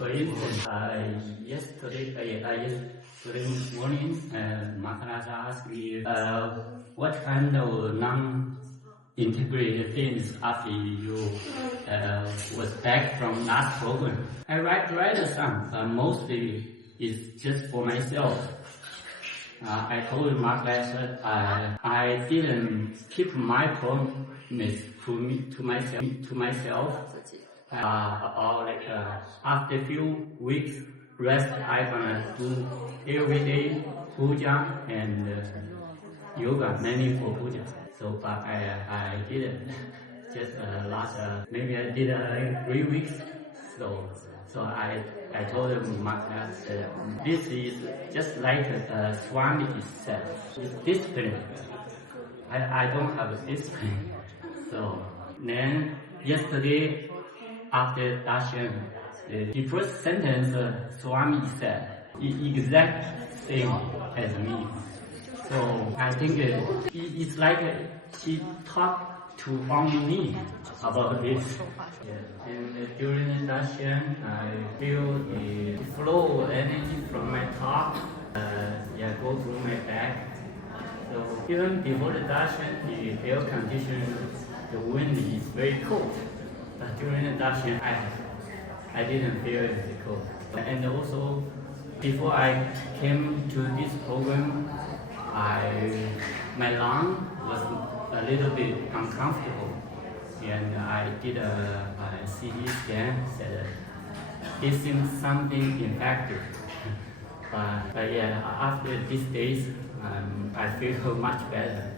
For instance, yesterday morning, Maharaj asked me what kind of non-integrated things after you was back from last program. I write some, but mostly it's just for myself. I told Maharaj that I didn't keep my promise to myself. After a few weeks rest, I'm gonna do every day puja and yoga, mainly for puja. So, but I didn't. Just maybe I did 3 weeks. So I told Maharaj that this is just like Swami said, it's discipline. I don't have a discipline. So then yesterday after darshan, the first sentence Swami said exact same as me. So I think it's like she talked to only me about this. Yeah. And during the darshan, I feel the flow of energy from my top go through my back. So even before the darshan, the air condition, the wind is very cold. But during the darshan, I didn't feel it cold. And also, before I came to this program, my lung was a little bit uncomfortable. And I did a CT scan, said it seems something infected. But yeah, after these days, I feel much better.